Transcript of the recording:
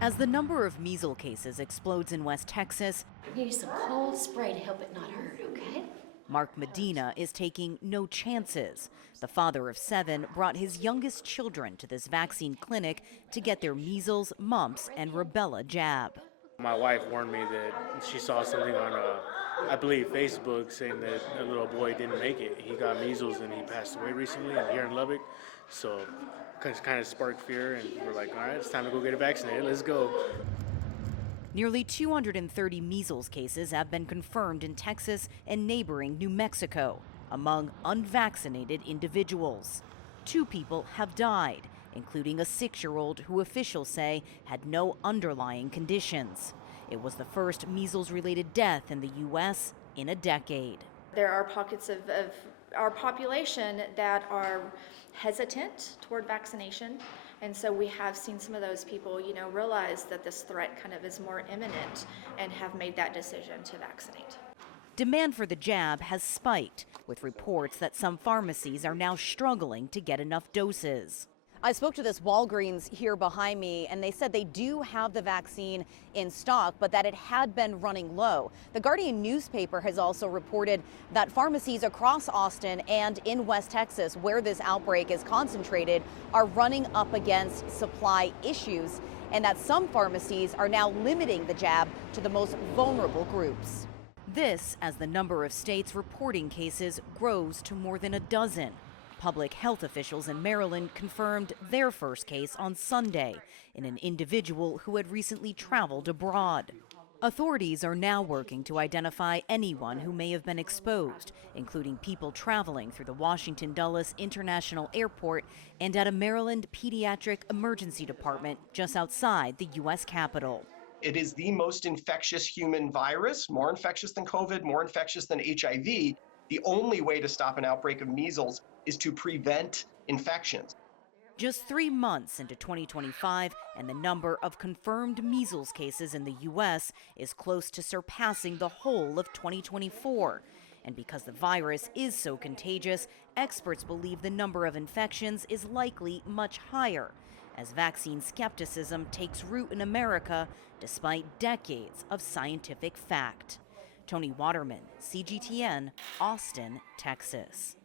As the number of measles cases explodes in West Texas, You need some cold spray to help it not hurt, okay? Mark Medina is taking no chances. The father of 7 brought his youngest children to this vaccine clinic to get their measles, mumps, and rubella jab. My wife warned me that she saw something on, I believe, Facebook saying that a little boy didn't make it. He got measles and he passed away recently here in Lubbock. So it kind of sparked fear, and we're like, all right, it's time to go get vaccinated. Let's go. Nearly 230 measles cases have been confirmed in Texas and neighboring New Mexico among unvaccinated individuals. 2 people have died, including a 6-year-old who officials say had no underlying conditions. It was the first measles-related death in the U.S. in a decade. There are pockets of our population that are hesitant toward vaccination. And so we have seen some of those people, realize that this threat kind of is more imminent and have made that decision to vaccinate. Demand for the jab has spiked, with reports that some pharmacies are now struggling to get enough doses. I spoke to this Walgreens here behind me, and they said they do have the vaccine in stock, but that it had been running low. The Guardian newspaper has also reported that pharmacies across Austin and in West Texas, where this outbreak is concentrated, are running up against supply issues, and that some pharmacies are now limiting the jab to the most vulnerable groups. This as the number of states reporting cases grows to more than a dozen. Public health officials in Maryland confirmed their first case on Sunday in an individual who had recently traveled abroad. Authorities are now working to identify anyone who may have been exposed, including people traveling through the Washington Dulles International Airport and at a Maryland pediatric emergency department just outside the U.S. Capitol. It is the most infectious human virus, more infectious than COVID, more infectious than HIV. The only way to stop an outbreak of measles is to prevent infections. Just 3 months into 2025, and the number of confirmed measles cases in the U.S. is close to surpassing the whole of 2024. And because the virus is so contagious, experts believe the number of infections is likely much higher, as vaccine skepticism takes root in America despite decades of scientific fact. Toni Waterman, CGTN, Austin, Texas.